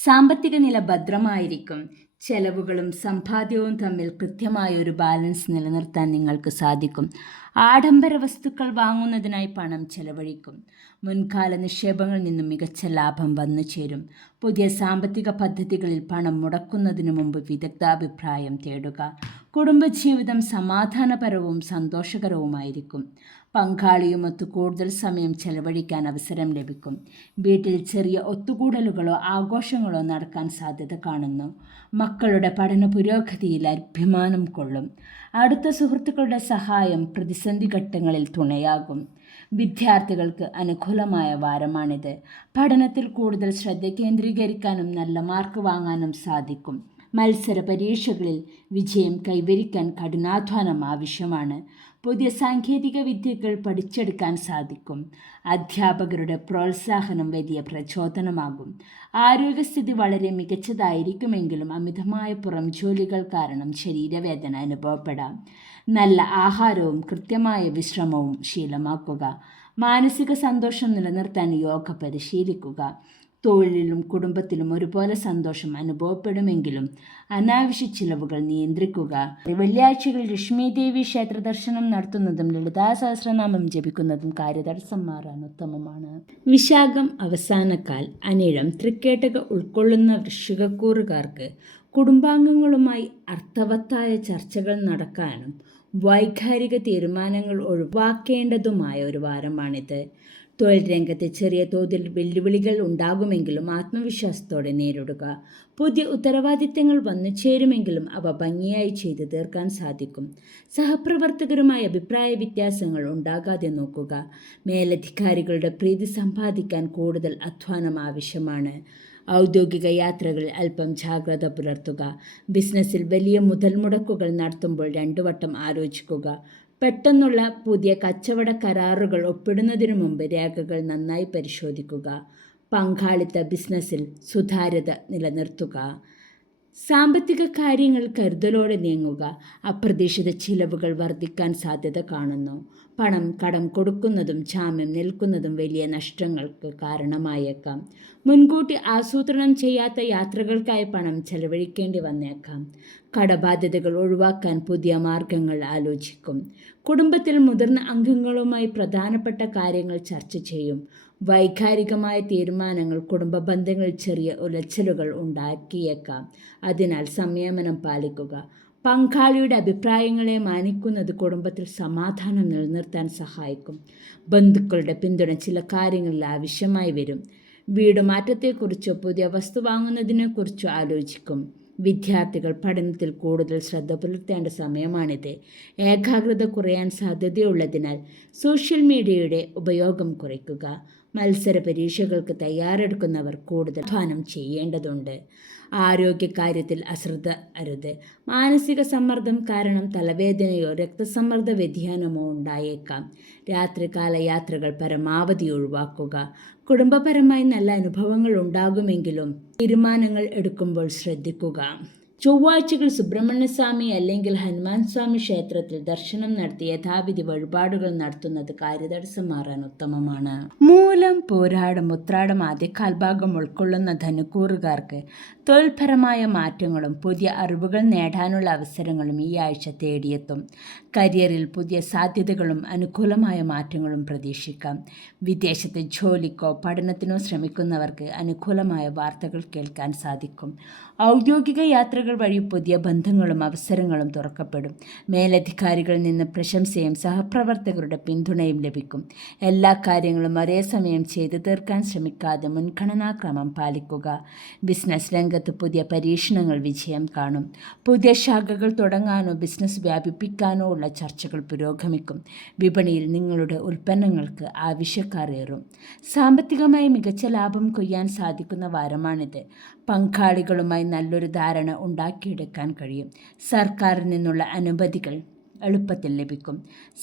സാമ്പത്തിക നില ഭദ്രമായിരിക്കും. ചെലവുകളും സമ്പാദ്യവും തമ്മിൽ കൃത്യമായ ഒരു ബാലൻസ് നിലനിർത്താൻ നിങ്ങൾക്ക് സാധിക്കും. ആഡംബര വസ്തുക്കൾ വാങ്ങുന്നതിനായി പണം ചെലവഴിക്കും. മുൻകാല നിക്ഷേപങ്ങളിൽ നിന്നും മികച്ച ലാഭം വന്നു ചേരും. പുതിയ സാമ്പത്തിക പദ്ധതികളിൽ പണം മുടക്കുന്നതിനു മുമ്പ് വിദഗ്ധാഭിപ്രായം തേടുക. കുടുംബജീവിതം സമാധാനപരവും സന്തോഷകരവുമായിരിക്കും. പങ്കാളിയുമൊത്ത് കൂടുതൽ സമയം ചെലവഴിക്കാൻ അവസരം ലഭിക്കും. വീട്ടിൽ ചെറിയ ഒത്തുകൂടലുകളോ ആഘോഷങ്ങളോ നടക്കാൻ സാധ്യത കാണുന്നു. മക്കളുടെ പഠന പുരോഗതിയിൽ അഭിമാനം കൊള്ളും. അടുത്ത സുഹൃത്തുക്കളുടെ സഹായം പ്രതിസന്ധി ഘട്ടങ്ങളിൽ തുണയാകും. വിദ്യാർത്ഥികൾക്ക് അനുകൂലമായ വാരമാണിത്. പഠനത്തിൽ കൂടുതൽ ശ്രദ്ധ കേന്ദ്രീകരിക്കാനും നല്ല മാർക്ക് വാങ്ങാനും സാധിക്കും. മത്സര പരീക്ഷകളിൽ വിജയം കൈവരിക്കാൻ കഠിനാധ്വാനം ആവശ്യമാണ്. പുതിയ സാങ്കേതിക വിദ്യകൾ പഠിച്ചെടുക്കാൻ സാധിക്കും. അധ്യാപകരുടെ പ്രോത്സാഹനം വലിയ പ്രചോദനമാകും. ആരോഗ്യസ്ഥിതി വളരെ മികച്ചതായിരിക്കുമെങ്കിലും അമിതമായ പുറം ജോലികൾ കാരണം ശരീരവേദന അനുഭവപ്പെടാം. നല്ല ആഹാരവും കൃത്യമായ വിശ്രമവും ശീലമാക്കുക. മാനസിക സന്തോഷം നിലനിർത്താൻ യോഗ പരിശീലിക്കുക. തൊഴിലിലും കുടുംബത്തിലും ഒരുപോലെ സന്തോഷം അനുഭവപ്പെടുമെങ്കിലും അനാവശ്യ ചിലവുകൾ നിയന്ത്രിക്കുക. വെള്ളിയാഴ്ചകളിൽ ലക്ഷ്മീദേവി ക്ഷേത്ര ദർശനം നടത്തുന്നതും ലളിതാ സഹസ്രനാമം ജപിക്കുന്നതും കാര്യതടസ്സം മാറാൻ ഉത്തമമാണ്. വിശാഖം അവസാനക്കാൽ, അനിഴം, തൃക്കേട്ടക ഉൾക്കൊള്ളുന്ന വൃശ്ചികക്കൂറുകാർക്ക് കുടുംബാംഗങ്ങളുമായി അർത്ഥവത്തായ ചർച്ചകൾ നടക്കാനും വൈകാരിക തീരുമാനങ്ങൾ ഒഴിവാക്കേണ്ടതുമായ ഒരു വാരമാണിത്. തൊഴിൽ രംഗത്ത് ചെറിയ തോതിൽ വെല്ലുവിളികൾ ഉണ്ടാകുമെങ്കിലും ആത്മവിശ്വാസത്തോടെ നേരിടുക. പുതിയ ഉത്തരവാദിത്തങ്ങൾ വന്നു ചേരുമെങ്കിലും അവ ഭംഗിയായി ചെയ്തു തീർക്കാൻ സാധിക്കും. സഹപ്രവർത്തകരുമായി അഭിപ്രായ വ്യത്യാസങ്ങൾ ഉണ്ടാകാതെ നോക്കുക. മേലധികാരികളുടെ പ്രീതി സമ്പാദിക്കാൻ കൂടുതൽ അധ്വാനം ആവശ്യമാണ്. ഔദ്യോഗിക യാത്രകളിൽ അല്പം ജാഗ്രത പുലർത്തുക. ബിസിനസ്സിൽ വലിയ മുതൽ മുടക്കുകൾ നടത്തുമ്പോൾ 2 വട്ടം ആലോചിക്കുക. പെട്ടെന്നുള്ള പുതിയ കച്ചവട കരാറുകൾ ഒപ്പിടുന്നതിനു മുമ്പ് രേഖകൾ നന്നായി പരിശോധിക്കുക. പങ്കാളിത്ത ബിസിനസ്സിൽ സുതാര്യത നിലനിർത്തുക. സാമ്പത്തിക കാര്യങ്ങൾ കരുതലോടെ നീങ്ങുക. അപ്രതീക്ഷിത ചിലവുകൾ വർദ്ധിക്കാൻ സാധ്യത കാണുന്നു. പണം കടം കൊടുക്കുന്നതും ജാമ്യം നിൽക്കുന്നതും വലിയ നഷ്ടങ്ങൾക്ക് കാരണമായേക്കാം. മുൻകൂട്ടി ആസൂത്രണം ചെയ്യാത്ത യാത്രകൾക്കായി പണം ചെലവഴിക്കേണ്ടി വന്നേക്കാം. കടബാധ്യതകൾ ഒഴിവാക്കാൻ പുതിയ മാർഗങ്ങൾ ആലോചിക്കും. കുടുംബത്തിൽ മുതിർന്ന അംഗങ്ങളുമായി പ്രധാനപ്പെട്ട കാര്യങ്ങൾ ചർച്ച ചെയ്യും. വൈകാരികമായ തീരുമാനങ്ങൾ കുടുംബ ബന്ധങ്ങളിൽ ചെറിയ ഉലച്ചിലുകൾ ഉണ്ടാക്കിയേക്കാം. അതിനാൽ സംയമനം പാലിക്കുക. പങ്കാളിയുടെ അഭിപ്രായങ്ങളെ മാനിക്കുന്നത് കുടുംബത്തിൽ സമാധാനം നിലനിർത്താൻ സഹായിക്കും. ബന്ധുക്കളുടെ പിന്തുണ ചില കാര്യങ്ങളിൽ ആവശ്യമായി വരും. വീട് മാറ്റത്തെക്കുറിച്ചോ പുതിയ വസ്തു വാങ്ങുന്നതിനെക്കുറിച്ചോ ആലോചിക്കും. വിദ്യാർത്ഥികൾ പഠനത്തിൽ കൂടുതൽ ശ്രദ്ധ പുലർത്തേണ്ട സമയമാണിത്. ഏകാഗ്രത കുറയാൻ സാധ്യതയുള്ളതിനാൽ സോഷ്യൽ മീഡിയയുടെ ഉപയോഗം കുറയ്ക്കുക. മത്സര പരീക്ഷകൾക്ക് തയ്യാറെടുക്കുന്നവർ കൂടുതൽ അധ്വാനം ചെയ്യേണ്ടതുണ്ട്. ആരോഗ്യകാര്യത്തിൽ അശ്രദ്ധ അരുത്. മാനസിക സമ്മർദ്ദം കാരണം തലവേദനയോ രക്തസമ്മർദ്ദ വ്യതിയാനമോ ഉണ്ടായേക്കാം. രാത്രികാല യാത്രകൾ പരമാവധി ഒഴിവാക്കുക. കുടുംബപരമായി നല്ല അനുഭവങ്ങൾ ഉണ്ടാകുമെങ്കിലും തീരുമാനങ്ങൾ എടുക്കുമ്പോൾ ശ്രദ്ധിക്കുക. ചൊവ്വാഴ്ചകൾ സുബ്രഹ്മണ്യസ്വാമി അല്ലെങ്കിൽ ഹനുമാൻ സ്വാമി ക്ഷേത്രത്തിൽ ദർശനം നടത്തി യഥാവിധി വഴിപാടുകൾ നടത്തുന്നത് കാര്യതടസ്സം മാറാൻ ഉത്തമമാണ്. മൂലം, പോരാടം, ഉത്രാടം ആദ്യകാൽഭാഗം ഉൾക്കൊള്ളുന്ന ധനുക്കൂറുകാർക്ക് തൊഴിൽപരമായ മാറ്റങ്ങളും പുതിയ അറിവുകൾ നേടാനുള്ള അവസരങ്ങളും ഈ ആഴ്ച തേടിയെത്തും. കരിയറിൽ പുതിയ സാധ്യതകളും അനുകൂലമായ മാറ്റങ്ങളും പ്രതീക്ഷിക്കാം. വിദേശത്ത് ജോലിക്കോ പഠനത്തിനോ ശ്രമിക്കുന്നവർക്ക് അനുകൂലമായ വാർത്തകൾ കേൾക്കാൻ സാധിക്കും. ഔദ്യോഗിക യാത്രകൾ വഴി പുതിയ ബന്ധങ്ങളും അവസരങ്ങളും തുറക്കപ്പെടും. മേലധികാരികളിൽ നിന്ന് പ്രശംസയും സഹപ്രവർത്തകരുടെ പിന്തുണയും ലഭിക്കും. എല്ലാ കാര്യങ്ങളും ഒരേ സമയം ചെയ്തു തീർക്കാൻ ശ്രമിക്കാതെ മുൻഗണനാക്രമം പാലിക്കുക. ബിസിനസ് രംഗത്ത് പുതിയ പരീക്ഷണങ്ങൾ വിജയം കാണും. പുതിയ ശാഖകൾ തുടങ്ങാനോ ബിസിനസ് വ്യാപിപ്പിക്കാനോ ഉള്ള ചർച്ചകൾ പുരോഗമിക്കും. വിപണിയിൽ നിങ്ങളുടെ ഉൽപ്പന്നങ്ങൾക്ക് ആവശ്യക്കാർ ഏറും. സാമ്പത്തികമായി മികച്ച ലാഭം കൊയ്യാൻ സാധിക്കുന്ന വാരമാണിത്. പങ്കാളികളുമായി നല്ലൊരു ധാരണ ഉണ്ടാക്കിയെടുക്കാൻ കഴിയും. സർക്കാരിൽ നിന്നുള്ള അനുമതികൾ എളുപ്പത്തിൽ ലഭിക്കും.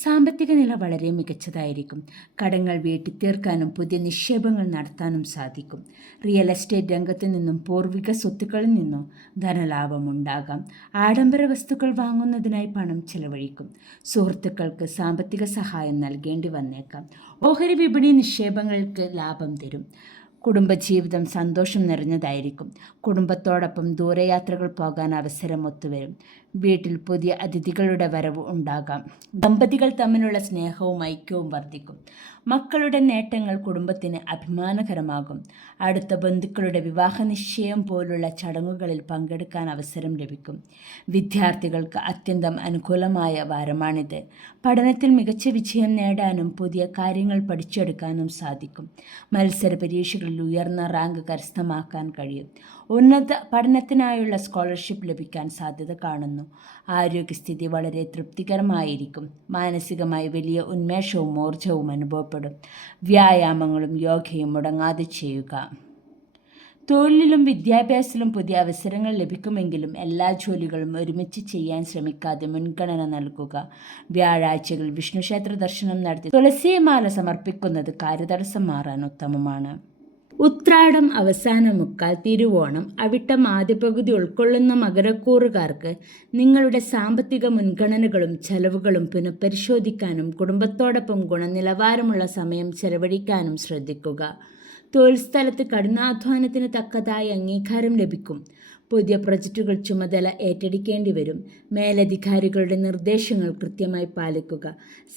സാമ്പത്തിക നില വളരെ മികച്ചതായിരിക്കും. കടങ്ങൾ വീട്ടിത്തീർക്കാനും പുതിയ നിക്ഷേപങ്ങൾ നടത്താനും സാധിക്കും. റിയൽ എസ്റ്റേറ്റ് രംഗത്ത് നിന്നും പൂർവിക സ്വത്തുക്കളിൽ നിന്നോ ധനലാഭമുണ്ടാകാം. ആഡംബര വസ്തുക്കൾ വാങ്ങുന്നതിനായി പണം ചെലവഴിക്കും. സുഹൃത്തുക്കൾക്ക് സാമ്പത്തിക സഹായം നൽകേണ്ടി വന്നേക്കാം. ഓഹരി വിപണി നിക്ഷേപങ്ങൾക്ക് ലാഭം തരും. കുടുംബജീവിതം സന്തോഷം നിറഞ്ഞതായിരിക്കും. കുടുംബത്തോടൊപ്പം ദൂരയാത്രകൾ പോകാൻ അവസരം ഒത്തുവരും. വീട്ടിൽ പുതിയ അതിഥികളുടെ വരവ് ഉണ്ടാകാം. ദമ്പതികൾ തമ്മിലുള്ള സ്നേഹവും ഐക്യവും വർദ്ധിക്കും. മക്കളുടെ നേട്ടങ്ങൾ കുടുംബത്തിന് അഭിമാനകരമാകും. അടുത്ത ബന്ധുക്കളുടെ വിവാഹ നിശ്ചയം പോലുള്ള ചടങ്ങുകളിൽ പങ്കെടുക്കാൻ അവസരം ലഭിക്കും. വിദ്യാർത്ഥികൾക്ക് അത്യന്തം അനുകൂലമായ വാരമാണിത്. പഠനത്തിൽ മികച്ച വിജയം നേടാനും പുതിയ കാര്യങ്ങൾ പഠിച്ചെടുക്കാനും സാധിക്കും. മത്സര പരീക്ഷകളിൽ ഉയർന്ന റാങ്ക് കരസ്ഥമാക്കാൻ കഴിയും. ഉന്നത പഠനത്തിനായുള്ള സ്കോളർഷിപ്പ് ലഭിക്കാൻ സാധ്യത കാണുന്നു. ആരോഗ്യസ്ഥിതി വളരെ തൃപ്തികരമായിരിക്കും. മാനസികമായി വലിയ ഉന്മേഷവും ഊർജവും അനുഭവപ്പെടും. വ്യായാമങ്ങളും യോഗയും മുടങ്ങാതെ ചെയ്യുക. തൊഴിലിലും വിദ്യാഭ്യാസത്തിലും പുതിയ അവസരങ്ങൾ ലഭിക്കുമെങ്കിലും എല്ലാ ജോലികളും ഒരുമിച്ച് ചെയ്യാൻ ശ്രമിക്കാതെ മുൻഗണന നൽകുക. വ്യാഴാഴ്ചകൾ വിഷ്ണുക്ഷേത്ര ദർശനം നടത്തി തുളസിമാല സമർപ്പിക്കുന്നത് കാര്യതടസ്സം മാറാൻ ഉത്തമമാണ്. ഉത്രാടം അവസാന മുക്കാൽ, തിരുവോണം, അവിട്ടം ആദ്യ പകുതി ഉൾക്കൊള്ളുന്ന മകരക്കൂറുകാർക്ക് നിങ്ങളുടെ സാമ്പത്തിക മുൻഗണനകളും ചെലവുകളും പുനഃപരിശോധിക്കാനും കുടുംബത്തോടൊപ്പം ഗുണനിലവാരമുള്ള സമയം ചെലവഴിക്കാനും ശ്രദ്ധിക്കുക. തൊഴിൽ സ്ഥലത്ത് കഠിനാധ്വാനത്തിന് തക്കതായ അംഗീകാരം ലഭിക്കും. പുതിയ പ്രൊജക്റ്റുകൾ ചുമതല ഏറ്റെടുക്കേണ്ടി വരും. മേലധികാരികളുടെ നിർദ്ദേശങ്ങൾ കൃത്യമായി പാലിക്കുക.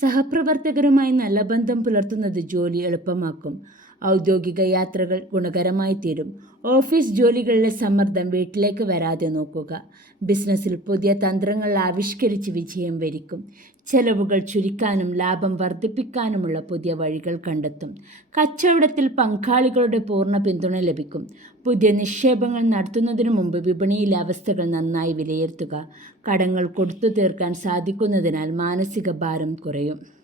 സഹപ്രവർത്തകരുമായി നല്ല ബന്ധം പുലർത്തുന്നത് ജോലി എളുപ്പമാക്കും. ഔദ്യോഗിക യാത്രകൾ ഗുണകരമായി തീരും. ഓഫീസ് ജോലികളിലെ സമ്മർദ്ദം വീട്ടിലേക്ക് വരാതെ നോക്കുക. ബിസിനസ്സിൽ പുതിയ തന്ത്രങ്ങൾ ആവിഷ്കരിച്ച് വിജയം വരിക്കും. ചെലവുകൾ ചുരുക്കാനും ലാഭം വർദ്ധിപ്പിക്കാനുമുള്ള പുതിയ വഴികൾ കണ്ടെത്തും. കച്ചവടത്തിൽ പങ്കാളികളുടെ പൂർണ്ണ പിന്തുണ ലഭിക്കും. പുതിയ നിക്ഷേപങ്ങൾ നടത്തുന്നതിനു മുമ്പ് വിപണിയിലെ അവസ്ഥകൾ നന്നായി വിലയിരുത്തുക. കടങ്ങൾ കൊടുത്തു തീർക്കാൻ സാധിക്കുന്നതിനാൽ മാനസിക ഭാരം കുറയും.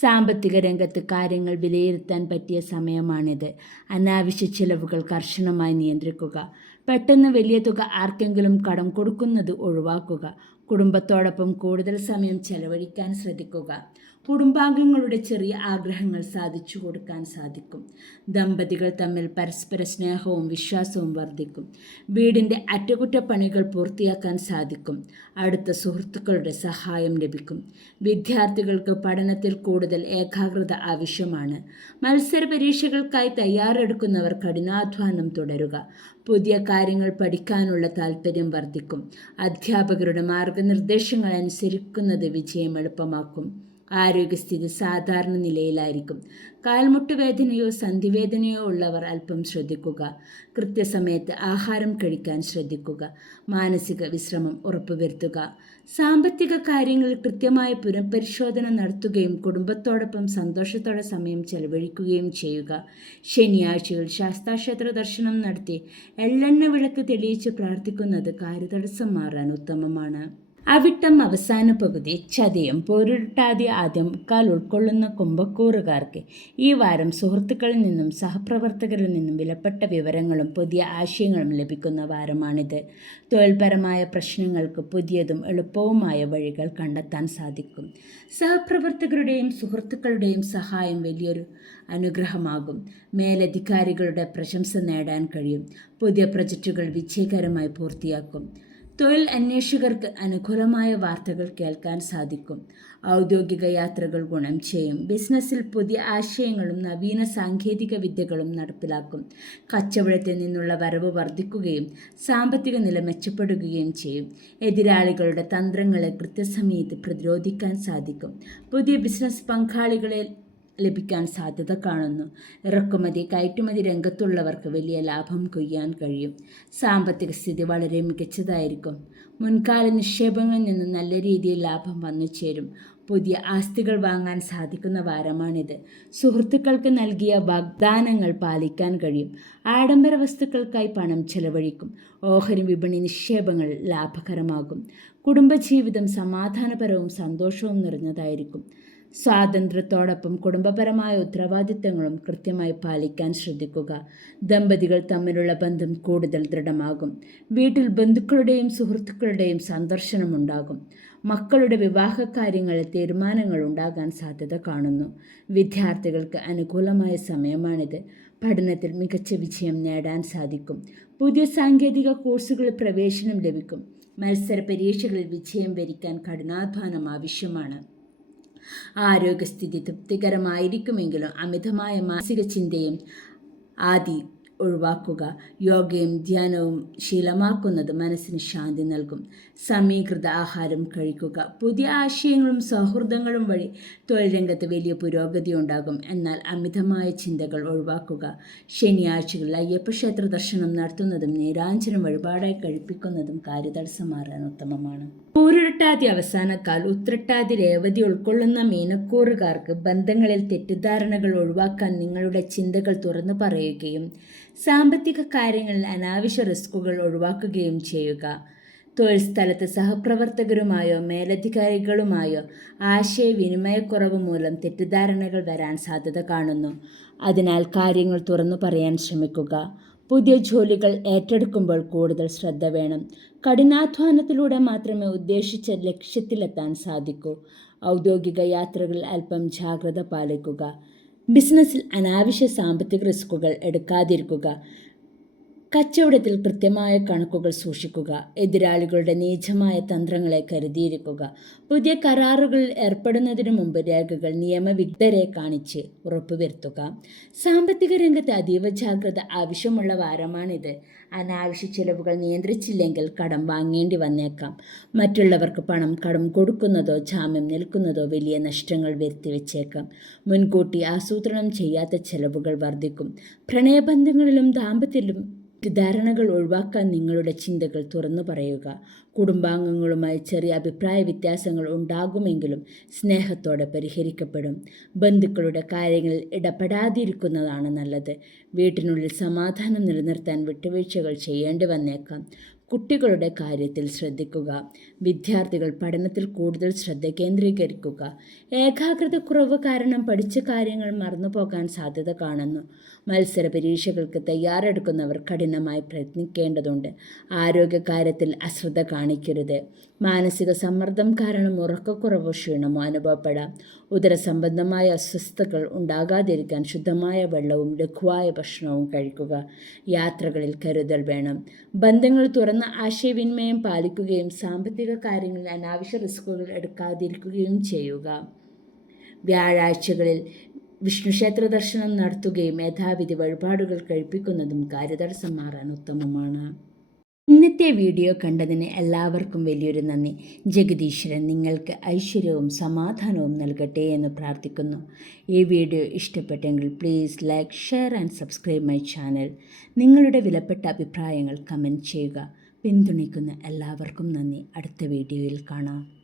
സാമ്പത്തിക രംഗത്ത് കാര്യങ്ങൾ വിലയിരുത്താൻ പറ്റിയ സമയമാണിത്. അനാവശ്യ ചിലവുകൾ കർശനമായി നിയന്ത്രിക്കുക. പെട്ടെന്ന് വലിയ തുക ആർക്കെങ്കിലും കടം കൊടുക്കുന്നത് ഒഴിവാക്കുക. കുടുംബത്തോടൊപ്പം കൂടുതൽ സമയം ചെലവഴിക്കാൻ ശ്രദ്ധിക്കുക. കുടുംബാംഗങ്ങളുടെ ചെറിയ ആഗ്രഹങ്ങൾ സാധിച്ചു കൊടുക്കാൻ സാധിക്കും. ദമ്പതികൾ തമ്മിൽ പരസ്പര സ്നേഹവും വിശ്വാസവും വർദ്ധിക്കും. വീടിൻ്റെ അറ്റകുറ്റപ്പണികൾ പൂർത്തിയാക്കാൻ സാധിക്കും. അടുത്ത സുഹൃത്തുക്കളുടെ സഹായം ലഭിക്കും. വിദ്യാർത്ഥികൾക്ക് പഠനത്തിൽ കൂടുതൽ ഏകാഗ്രത ആവശ്യമാണ്. മത്സര പരീക്ഷകൾക്കായി തയ്യാറെടുക്കുന്നവർ കഠിനാധ്വാനം തുടരുക. പുതിയ കാര്യങ്ങൾ പഠിക്കാനുള്ള താൽപ്പര്യം വർദ്ധിക്കും. അധ്യാപകരുടെ മാർഗനിർദ്ദേശങ്ങൾ അനുസരിക്കുന്നത് വിജയം എളുപ്പമാക്കും. ആരോഗ്യസ്ഥിതി സാധാരണ നിലയിലായിരിക്കും. കാൽമുട്ട് വേദനയോ സന്ധിവേദനയോ ഉള്ളവർ അല്പം ശ്രദ്ധിക്കുക. കൃത്യസമയത്ത് ആഹാരം കഴിക്കാൻ ശ്രദ്ധിക്കുക. മാനസിക വിശ്രമം ഉറപ്പുവരുത്തുക. സാമ്പത്തിക കാര്യങ്ങളിൽ കൃത്യമായ പുനഃപരിശോധന നടത്തുകയും കുടുംബത്തോടൊപ്പം സന്തോഷത്തോടെ സമയം ചെലവഴിക്കുകയും ചെയ്യുക. ശനിയാഴ്ചകൾ ശാസ്താക്ഷേത്ര ദർശനം നടത്തി എള്ളെണ്ണ വിളക്ക് തെളിയിച്ച് പ്രാർത്ഥിക്കുന്നത് കാര്യതടസ്സം മാറാൻ ഉത്തമമാണ്. അവിട്ടം അവസാന പകുതി, ചതയം പോരുരുട്ടാതി ആദ്യം മുക്കാൽ ഉൾക്കൊള്ളുന്ന കുംഭക്കൂറുകാർക്ക് ഈ വാരം സുഹൃത്തുക്കളിൽ നിന്നും സഹപ്രവർത്തകരിൽ നിന്നും വിലപ്പെട്ട വിവരങ്ങളും പുതിയ ആശയങ്ങളും ലഭിക്കുന്ന വാരമാണിത്. തൊഴിൽപരമായ പ്രശ്നങ്ങൾക്ക് പുതിയതും എളുപ്പവുമായ വഴികൾ കണ്ടെത്താൻ സാധിക്കും. സഹപ്രവർത്തകരുടെയും സുഹൃത്തുക്കളുടെയും സഹായം വലിയൊരു അനുഗ്രഹമാകും. മേലധികാരികളുടെ പ്രശംസ നേടാൻ കഴിയും. പുതിയ പ്രൊജക്റ്റുകൾ വിജയകരമായി പൂർത്തിയാക്കും. തൊഴിൽ അന്വേഷകർക്ക് അനുകൂലമായ വാർത്തകൾ കേൾക്കാൻ സാധിക്കും. ഔദ്യോഗിക യാത്രകൾ ഗുണം ചെയ്യും. ബിസിനസ്സിൽ പുതിയ ആശയങ്ങളും നവീന സാങ്കേതിക വിദ്യകളും നടപ്പിലാക്കും. കച്ചവടത്തിൽ നിന്നുള്ള വരവ് വർദ്ധിക്കുകയും സാമ്പത്തിക നില മെച്ചപ്പെടുകയും ചെയ്യും. എതിരാളികളുടെ തന്ത്രങ്ങളെ കൃത്യസമയത്ത് പ്രതിരോധിക്കാൻ സാധിക്കും. പുതിയ ബിസിനസ് പങ്കാളികളെ ലഭിക്കാൻ സാധ്യത കാണുന്നു. ഇറക്കുമതി കയറ്റുമതി രംഗത്തുള്ളവർക്ക് വലിയ ലാഭം കൊയ്യാൻ കഴിയും. സാമ്പത്തിക സ്ഥിതി വളരെ മികച്ചതായിരിക്കും. മുൻകാല നിക്ഷേപങ്ങളിൽ നിന്ന് നല്ല രീതിയിൽ ലാഭം വന്നു ചേരും. പുതിയ ആസ്തികൾ വാങ്ങാൻ സാധിക്കുന്ന വാരമാണിത്. സുഹൃത്തുക്കൾക്ക് നൽകിയ വാഗ്ദാനങ്ങൾ പാലിക്കാൻ കഴിയും. ആഡംബര വസ്തുക്കൾക്കായി പണം ചെലവഴിക്കും. ഓഹരി വിപണി നിക്ഷേപങ്ങൾ ലാഭകരമാകും. കുടുംബജീവിതം സമാധാനപരവും സന്തോഷവും നിറഞ്ഞതായിരിക്കും. സ്വാതന്ത്ര്യത്തോടൊപ്പം കുടുംബപരമായ ഉത്തരവാദിത്തങ്ങളും കൃത്യമായി പാലിക്കാൻ ശ്രദ്ധിക്കുക. ദമ്പതികൾ തമ്മിലുള്ള ബന്ധം കൂടുതൽ ദൃഢമാകും. വീട്ടിൽ ബന്ധുക്കളുടെയും സുഹൃത്തുക്കളുടെയും സന്ദർശനമുണ്ടാകും. മക്കളുടെ വിവാഹകാര്യങ്ങളിൽ തീരുമാനങ്ങൾ ഉണ്ടാകാൻ സാധ്യത കാണുന്നു. വിദ്യാർത്ഥികൾക്ക് അനുകൂലമായ സമയമാണിത്. പഠനത്തിൽ മികച്ച വിജയം നേടാൻ സാധിക്കും. പുതിയ സാങ്കേതിക കോഴ്സുകളിൽ പ്രവേശനം ലഭിക്കും. മത്സര പരീക്ഷകളിൽ വിജയം വരിക്കാൻ കഠിനാധ്വാനം ആവശ്യമാണ്. ആരോഗ്യസ്ഥിതി തൃപ്തികരമായിരിക്കുമെങ്കിലും അമിതമായ മാനസിക ചിന്തയും ആദി ഒഴിവാക്കുക. യോഗയും ധ്യാനവും ശീലമാക്കുന്നത് മനസ്സിന് ശാന്തി നൽകും. സമീകൃത ആഹാരം കഴിക്കുക. പുതിയ ആശയങ്ങളും സൗഹൃദങ്ങളും വഴി തൊഴിൽ രംഗത്ത് വലിയ പുരോഗതി ഉണ്ടാകും. എന്നാൽ അമിതമായ ചിന്തകൾ ഒഴിവാക്കുക. ശനിയാഴ്ചകളിൽ അയ്യപ്പക്ഷേത്ര ദർശനം നടത്തുന്നതും നീരാഞ്ജനം വഴിപാടായി കഴിപ്പിക്കുന്നതും കാര്യതടസ്സം മാറാൻ ഉത്തമമാണ്. പൂരുരുട്ടാതി അവസാനക്കാൽ ഉത്രട്ടാതി രേവതി ഉൾക്കൊള്ളുന്ന മീനക്കൂറുകാർക്ക് ബന്ധങ്ങളിൽ തെറ്റിദ്ധാരണകൾ ഒഴിവാക്കാൻ നിങ്ങളുടെ ചിന്തകൾ തുറന്നു പറയുകയും സാമ്പത്തിക കാര്യങ്ങളിൽ അനാവശ്യ റിസ്കുകൾ ഒഴിവാക്കുകയും ചെയ്യുക. തൊഴിൽ സ്ഥലത്ത് സഹപ്രവർത്തകരുമായോ മേലധികാരികളുമായോ ആശയവിനിമയക്കുറവ് മൂലം തെറ്റിദ്ധാരണകൾ വരാൻ സാധ്യത കാണുന്നു. അതിനാൽ കാര്യങ്ങൾ തുറന്നു പറയാൻ ശ്രമിക്കുക. പുതിയ ജോലികൾ ഏറ്റെടുക്കുമ്പോൾ കൂടുതൽ ശ്രദ്ധ വേണം. കഠിനാധ്വാനത്തിലൂടെ മാത്രമേ ഉദ്ദേശിച്ച ലക്ഷ്യത്തിലെത്താൻ സാധിക്കൂ. ഔദ്യോഗിക യാത്രകളിൽ അല്പം ജാഗ്രത പാലിക്കുക. ബിസിനസ്സിൽ അനാവശ്യ സാമ്പത്തിക റിസ്കുകൾ എടുക്കാതിരിക്കുക. കച്ചവടത്തിൽ കൃത്യമായ കണക്കുകൾ സൂക്ഷിക്കുക. എതിരാളികളുടെ നീചമായ തന്ത്രങ്ങളെ കരുതിയിരിക്കുക. പുതിയ കരാറുകളിൽ ഏർപ്പെടുന്നതിനു മുമ്പ് രേഖകൾ നിയമവിദഗ്ധരെ കാണിച്ച് ഉറപ്പുവരുത്തുക. സാമ്പത്തിക രംഗത്ത് അതീവ ജാഗ്രത ആവശ്യമുള്ള വാരമാണിത്. അനാവശ്യ ചിലവുകൾ നിയന്ത്രിച്ചില്ലെങ്കിൽ കടം വാങ്ങേണ്ടി വന്നേക്കാം. മറ്റുള്ളവർക്ക് പണം കടം കൊടുക്കുന്നതോ ജാമ്യം നിൽക്കുന്നതോ വലിയ നഷ്ടങ്ങൾ വരുത്തിവെച്ചേക്കാം. മുൻകൂട്ടി ആസൂത്രണം ചെയ്യാത്ത ചെലവുകൾ വർദ്ധിക്കും. പ്രണയബന്ധങ്ങളിലും ദാമ്പത്യത്തിലും തെറ്റിദ്ധാരണകൾ ഒഴിവാക്കാൻ നിങ്ങളുടെ ചിന്തകൾ തുറന്നു പറയുക. കുടുംബാംഗങ്ങളുമായി ചെറിയ അഭിപ്രായ വ്യത്യാസങ്ങൾ ഉണ്ടാകുമെങ്കിലും സ്നേഹത്തോടെ പരിഹരിക്കപ്പെടും. ബന്ധുക്കളുടെ കാര്യങ്ങളിൽ ഇടപെടാതിരിക്കുന്നതാണ് നല്ലത്. വീട്ടിനുള്ളിൽ സമാധാനം നിലനിർത്താൻ വിട്ടുവീഴ്ചകൾ ചെയ്യേണ്ടി വന്നേക്കാം. കുട്ടികളുടെ കാര്യത്തിൽ ശ്രദ്ധിക്കുക. വിദ്യാർത്ഥികൾ പഠനത്തിൽ കൂടുതൽ ശ്രദ്ധ കേന്ദ്രീകരിക്കുക. ഏകാഗ്രതക്കുറവ് കാരണം പഠിച്ച കാര്യങ്ങൾ മറന്നുപോകാൻ സാധ്യത കാണുന്നു. മത്സര പരീക്ഷകൾക്ക് തയ്യാറെടുക്കുന്നവർ കഠിനമായി പ്രയത്നിക്കേണ്ടതുണ്ട്. ആരോഗ്യകാര്യത്തിൽ അശ്രദ്ധ കാണിക്കരുത്. മാനസിക സമ്മർദ്ദം കാരണം ഉറക്കക്കുറവോ ക്ഷീണമോ അനുഭവപ്പെടാം. ഉദരസംബന്ധമായ അസ്വസ്ഥതകൾ ഉണ്ടാകാതിരിക്കാൻ ശുദ്ധമായ വെള്ളവും ലഘുവായ ഭക്ഷണവും കഴിക്കുക. യാത്രകളിൽ കരുതൽ വേണം. ബന്ധങ്ങൾ തുറന്ന ആശയവിനിമയം പാലിക്കുകയും സാമ്പത്തിക കാര്യങ്ങളിൽ അനാവശ്യ റിസ്കുകൾ എടുക്കാതിരിക്കുകയും ചെയ്യുക. വ്യാഴാഴ്ചകളിൽ വിഷ്ണുക്ഷേത്ര ദർശനം നടത്തുകയും യഥാവിധി വഴിപാടുകൾ കഴിപ്പിക്കുന്നതും കാര്യതടസ്സം മാറാൻ ഉത്തമമാണ്. ഇന്നത്തെ വീഡിയോ കണ്ടതിന് എല്ലാവർക്കും വലിയൊരു നന്ദി. ജഗദീശ്വരൻ നിങ്ങൾക്ക് ഐശ്വര്യവും സമാധാനവും നൽകട്ടെ എന്ന് പ്രാർത്ഥിക്കുന്നു. ഈ വീഡിയോ ഇഷ്ടപ്പെട്ടെങ്കിൽ please like, share and subscribe my channel. നിങ്ങളുടെ വിലപ്പെട്ട അഭിപ്രായങ്ങൾ കമൻറ്റ് ചെയ്യുക. പിന്തുണയ്ക്കുന്ന എല്ലാവർക്കും നന്ദി. അടുത്ത വീഡിയോയിൽ കാണാം.